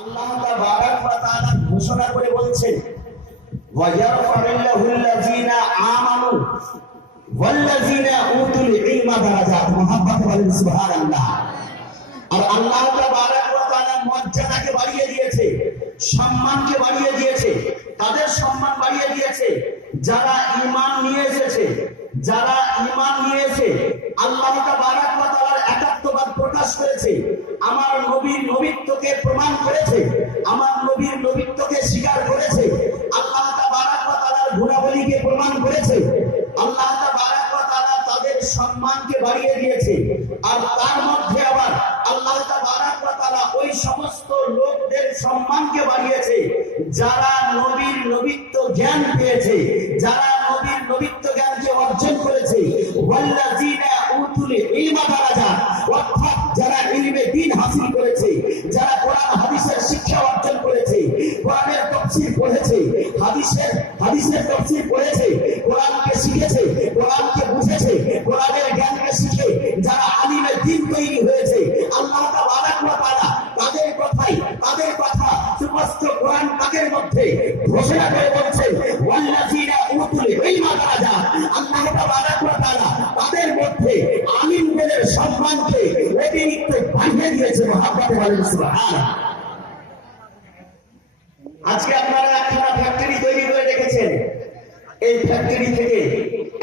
আল্লাহ তাবারাক ওয়া তাআলা ঘোষণা করে বলছেন ওয়া ইয়ারফাউল্লাযীনা আমানু ওয়াল্লাযীনা উতুল ইলমা দারাজাত। মুহাম্মদ বলেন সুবহানাল্লাহ। আর আল্লাহ তাবারাক ওয়া তাআলা মর্যাদাকে বাড়িয়ে দিয়েছে, সম্মানকে বাড়িয়ে দিয়েছে। তাদের সম্মান বাড়িয়ে দিয়েছে যারা ঈমান নিয়ে এসেছে, যারা ঈমান নিয়ে এসে আল্লাহ তাবারাক ওয়া তাআলার একাত্মবাদ প্রকাশ করেছে, আমার নবীর নবীত্বকে প্রমাণ করেছে, আমার নবীর নবীত্বকে স্বীকার করেছে, আল্লাহ তাবারাক ওয়া তাআলার গুণাবলীকে প্রমাণ করেছে। আল্লাহ তাবারাক ওয়া তাআলা তাদের সম্মানকে বাড়িয়ে দিয়েছে। আর তার মধ্যে আবার আল্লাহ তাবারাক ওয়া তাআলা ওই সমস্ত লোকদের সম্মানকে বাড়িয়েছে যারা নবীর নবীত্ব জ্ঞান পেয়েছে, যারা নবীর নবীত্ব জ্ঞানকে অর্জন করেছে। ওয়াল্লাযীনা উতুল ইলমা দারাজাত, অর্থাৎ যারা ইলমে দ্বীন হাসিল করেছে, যারা কোরআন হাদিসের শিক্ষা অর্জন করেছে, কোরআনের তাফসীর পড়েছে, হাদিসের তাফসীর পড়েছে, কোরআনকে শিখেছে, কোরআনকে বুঝেছে, কোরআনের জ্ঞানকে শিখে যারা আলিমে দ্বীন তৈরি হয়েছে, আল্লাহ তাবারাক ওয়া তাআলা তাদের কথা সুস্পষ্ট কোরআন পাকের মধ্যে ঘোষণা করে বলছেন ওয়াল্লাযীনা উতুল ইলমা দারাজাত। আল্লাহ তাবারাক ওয়া তাআলা তাদের মধ্যে আলিমদের সম্মানকে অতিরিক্ত বাড়িয়ে দিয়েছে। মুহাম্মদ বলেন সুবহানাল্লাহ। আজকে আপনারা একটা ফ্যাক্টরি তৈরি করে রেখেছেন, এই ফ্যাক্টরি থেকে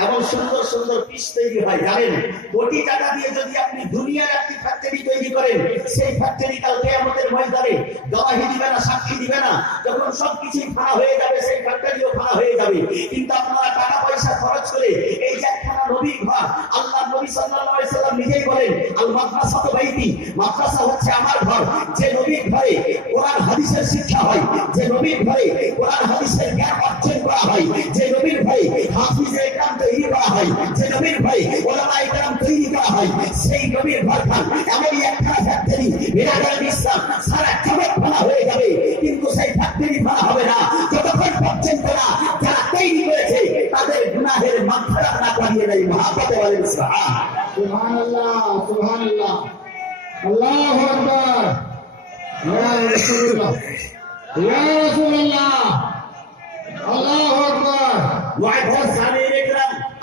এমন সুন্দর সুন্দর পিস তৈরি হয়। জানেন, কোটি টাকা দিয়ে যদি আপনি দুনিয়ার একটি ফ্যাক্টরি তৈরি করেন, সেই ফ্যাক্টরি কাল কিয়ামতের ময়দানে গবাহি দিবে না, সাক্ষী দিবে না। যখন সবকিছু ফানা হয়ে যাবে, সেই ফ্যাক্টরিও ফানা হয়ে যাবে। কিন্তু আপনারা টাকা পয়সা খরচ করে এই যে একখানা নবীর ঘর, আল্লাহ নবী সাল্লাল্লাহু আলাইহি সাল্লাম নিজেই বলেন আল মাদ্রাসাতু বাইতি, মাদ্রাসা হচ্ছে আমার ঘর। যে নবীর ঘরে কোরআন হাদিসের শিক্ষা হয়, যে নবীর ঘরে কোরআন হাদিসের জ্ঞান অর্জন করা হয়, যে নবীর ঘরে হাফিজে ইকরাম তৈরি করা হয়, যে নবীর ঘরে উলামা ইকরাম তৈরি করা হয়, সেই নবীর ঘরখান এমনই একটা ফ্যাক্টরি, বিরাদার ইসলাম সারা জগৎ ভালো হয়ে যাবে, কিন্তু সেই ফ্যাক্টরি ভালো হবে না যতক্ষণ পর্যন্ত না যারা তৈরি করেছে তাদের গুনাহের মাগফিরাত না করিয়ে দেয়। মুহাম্মদ বলেন সুবহানাল্লাহ, সুবহানাল্লাহ, আল্লাহু আকবার, ইয়া রাসূলুল্লাহ, ইয়া রাসূলুল্লাহ, আল্লাহু আকবার।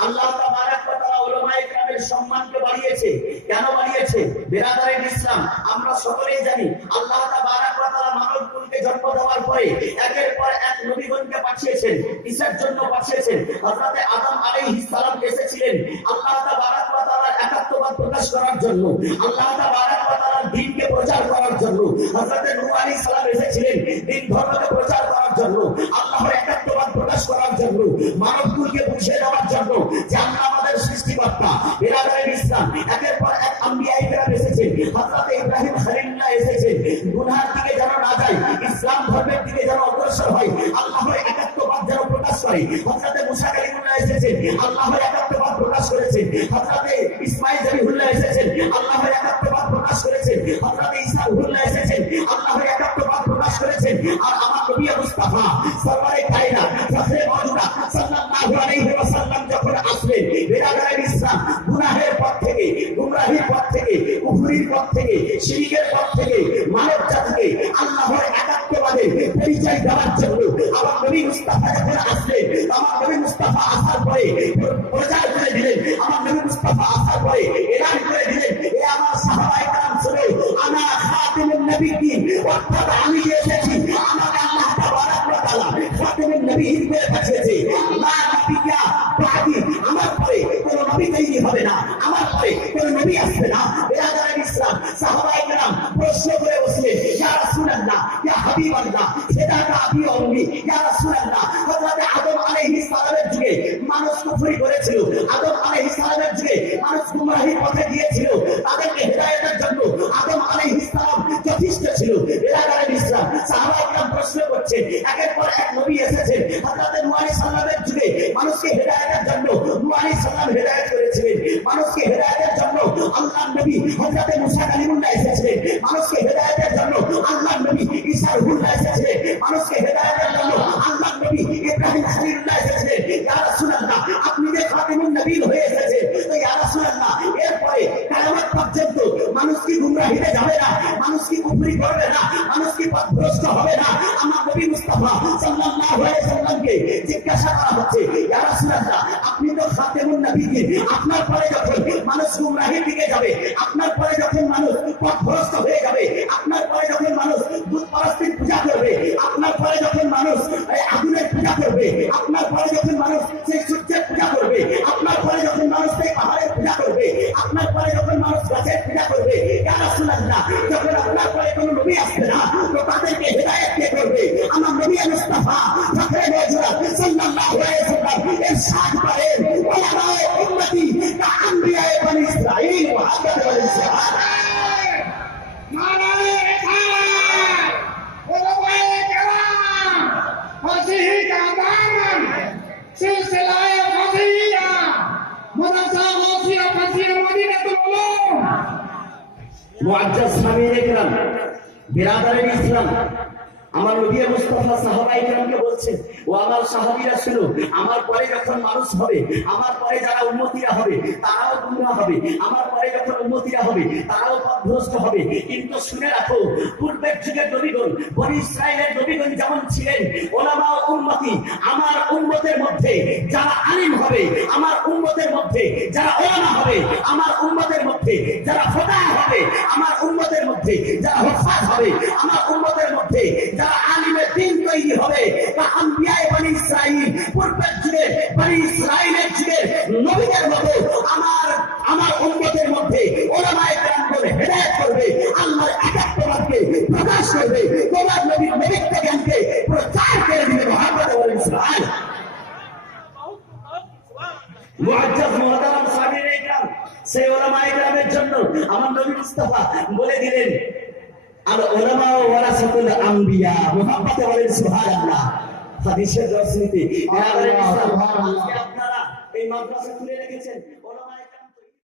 আল্লাহ তাবারাক ওয়া তাআলা উলামা ইকরামের সম্মানকে বাড়িয়েছে। কেন বাড়িয়েছে? বিরাদার ইসলাম আমরা সকলেই জানি, আল্লাহ তাবারাক ওয়া তাআলা মানবকুলকে জন্ম দেওয়ার পরে একের পর এক নবীগণকে পাঠিয়েছেন। কিসের জন্য পাঠিয়েছেন? হযরত আদম আলাইহিস সালাম এসেছিলেন আল্লাহ তাবারাক ওয়া তাআলার একাত্মবাদ প্রকাশ করার জন্য, আল্লাহ তাবারাক ওয়া তাআলার দ্বীনকে প্রচার করার জন্য। হযরত নূহ আলাইহিস সালাম এসেছিলেন দ্বীন ধর্মকে প্রচার করার জন্য, আল্লাহর একাত্মবাদ প্রকাশ করার জন্য, মানবকুলকে বুঝিয়ে দেওয়ার জন্য যে আমরা আমাদের সৃষ্টিকর্তা। বিরাদার ইসলাম একের পর এক আম্বিয়া ইকরাম এসেছেন। হযরত ইব্রাহিম খলিলুল্লাহ এসেছেন গুনাহের দিকে যেন না যায়, ইসলাম ধর্মের দিকে যেন অগ্রসর হয়, আল্লাহর একাত্মবাদ যেন প্রকাশ করে। হযরত মুসা কালিমুল্লাহ এসেছেন, আল্লাহর একাত্মবাদ প্রকাশ করেছেন। হযরত ইসমাঈল জবিহুল্লাহ এসেছেন, আল্লাহর একাত্মবাদ প্রকাশ করেছেন। হযরত ঈসা রূহুল্লাহ এসেছেন, আল্লাহর একাত্মবাদ প্রকাশ করেছেন। আর আমার নবী মুস্তাফা সরওয়ারে কায়নাত ফখরে মওজুদা সাল্লাল্লাহু আলাইহি ওয়াসাল্লাম যখন আসলেন, বিরাদার ইসলাম গুনাহের পথ থেকে, গুমরাহির পথ থেকে, কুফরির পথ থেকে, শিরকের পথ থেকে মানব জাতিকে আল্লাহর একাত্মবাদে পরিচয় দেওয়ার জন্য আমার নবী মুস্তাফা যখন আসলেন, আমার নবী মুস্তাফা আসার পরে প্রচার করে দিলেন, আমার নবী মুস্তাফা আসার পরে এলান করে দিলেন, এ আমার সাহাবায়ে কেরাম শুনো, আনা খাতিমুন নবিয়্যিন, অর্থাৎ আমি এসেছি, আমাকে আল্লাহ তাবারাক ওয়া তাআলা খাতিমুন নবিয়্যিন করে পাঠিয়েছে। লা নবিয়্যা বাদি, আমার পরে কোন নবী তৈরি হবে না, আমার পরে কোন নবী আসবে না। বিরাদার ইসলাম সাহাবায়ে কেরাম প্রশ্ন করে বসলেন, ইয়া রাসূলুল্লাহ, ইয়া হাবিবাল্লাহ, সেদাকা আবি ওয়া উম্মি, ইয়া রাসূলুল্লাহ, হযরত আদম আলাইহিস সালামের যুগে মানুষ কুফরি করেছিল, আদম আলাইহিস সালামের যুগে মানুষ গুমরাহির পথে গিয়েছিল, তাদেরকে হেদায়েতের জন্য আদম আলাইহিস সালাম যথেষ্ট ছিল। বিরাদার ইসলাম সাহাবায়ে কেরাম প্রশ্ন করছেন, একের পর এক নবী এসেছেন। হযরত নূহ আলাইহিস সালামের যুগে মানুষকে হেদায়েতের জন্য নূহ আলাইহিস সালাম হেদায়েত করেছিলেন, মানুষকে হেদায়েতের জন্য আল্লাহর নবী হযরত মুসা কালিমুল্লাহ এসেছিলেন, মানুষকে হেদায়েতের জন্য আল্লাহর নবী ঈসা রূহুল্লাহ এসেছিলেন, মানুষকে হেদায়েতের জন্য আল্লাহর নবী ইব্রাহিম খলিলুল্লাহ এসেছিলেন। ইয়া রাসূলুল্লাহ, আপনি যে খাতিমুন নবীন হয়ে এসেছেন, তো ইয়া রাসূলুল্লাহ এরপরে কিয়ামত পর্যন্ত মানুষ মানুষ কি গুমরাহিতে যাবে না, মানুষ কি কুফরি করবে না, মানুষ কি পথভ্রষ্ট হবে না। আমার নবী মুস্তাফা সাল্লাল্লাহু আলাইহি সাল্লামকে জিজ্ঞাসা করা হচ্ছে, ইয়া রাসূলুল্লাহ, আপনি তো খাতেমুন নবিয়্যিন, আপনার পরে যখন মানুষ গুমরাহির দিকে যাবে, আপনার পরে যখন মানুষ পথভ্রষ্ট হয়ে যাবে, আপনার পরে যখন মানুষ বুতপারস্তির পূজা করবে, আপনার পরে যখন মানুষ আগুনের পূজা করবে, আপনার পরে যখন মানুষ সেই সূর্যের পূজা করবে, আপনার পরে যখন মানুষ সেই পাহাড়ের পূজা করবে, আপনার পরে যখন মানুষ গাছের পূজা করবে, ইয়া রাসূলুল্লাহ, যখন আপনার পরে কোনো নবী আসবে না, তো তাদেরকে হেদায়েত কে করবে? আমার নবী মুস্তাফা ফখরে মওজুদ সাল্লাল্লাহু আলাইহি ওয়াসাল্লাম ইরশাদ করেন, ওলামায়ে উম্মতি কা আম্বিয়ায়ে বনি ইসরাঈল ওয়া আদব ওয়াল ইসলাম। নারায়ে রিসালাত, ওলামায়ে কেরাম, ফাসিহি কা দামান, সিলসিলায়ে ফাসিহিয়া, মাদ্রাসা গাউসিয়া ফাসিহিয়া মদিনাতুল উলুম। মুআজ্জাজ সামিঈনে কেরাম, বিরাদারে ইসলাম, আমার নবী মুস্তাফা সাহাবায়ে কেরামকে বলছেন, ও আমার সাহাবীরা শুনো, আমার পরে যখন মানুষ হবে, আমার পরে যারা উম্মতিরা হবে তারাও গুমরাহ হবে, আমার পরে যখন উম্মতিরা হবে তারাও পথভ্রষ্ট হবে। কিন্তু শুনে রাখো, পূর্বের যুগের নবীগণ, বনি ইসরাইলের নবীগণ যেমন ছিলেন ওলামা ও উম্মতি, আমার উম্মতের মধ্যে যারা আলিম হবে, আমার উম্মতের মধ্যে যারা ওলামা হবে, আমার উম্মতের মধ্যে যারা ফকাহ হবে, আমার উম্মতের মধ্যে যারা হুফাজ হবে, আমার উম্মতের মধ্যে যারা আলিমে দ্বীন তৈরি হবে, বা আম্বিয়ায়ে বনি ইসরাইল, পূর্বের যুগে বনি ইসরাইলের যুগের নবীদের মতো আমার উম্মতের মধ্যে ওলামায়ে কেরামগণ হেদায়েত করবে, আল্লাহর একাত্মবাদকে প্রকাশ করবে, তোমার নবীর নবীত্ব জ্ঞানকে প্রচার করে দিবে। মুহাম্মদ ওয়া ইসরাইল মুআজ্জাজ মুহতারাম সামিঈনে কেরাম, সেই ওলামায়ে কেরামের জন্য আমার নবী মুস্তাফা বলে দিলেন, আল উলামা ওয়ারাসাতুল আম্বিয়া। মুহাম্মদ বলেন সুবহানাল্লাহ। হাদিসের রসনীতি আজকে আপনারা এই মাদ্রাসা খুলে রেখেছেন, ওলামায়ে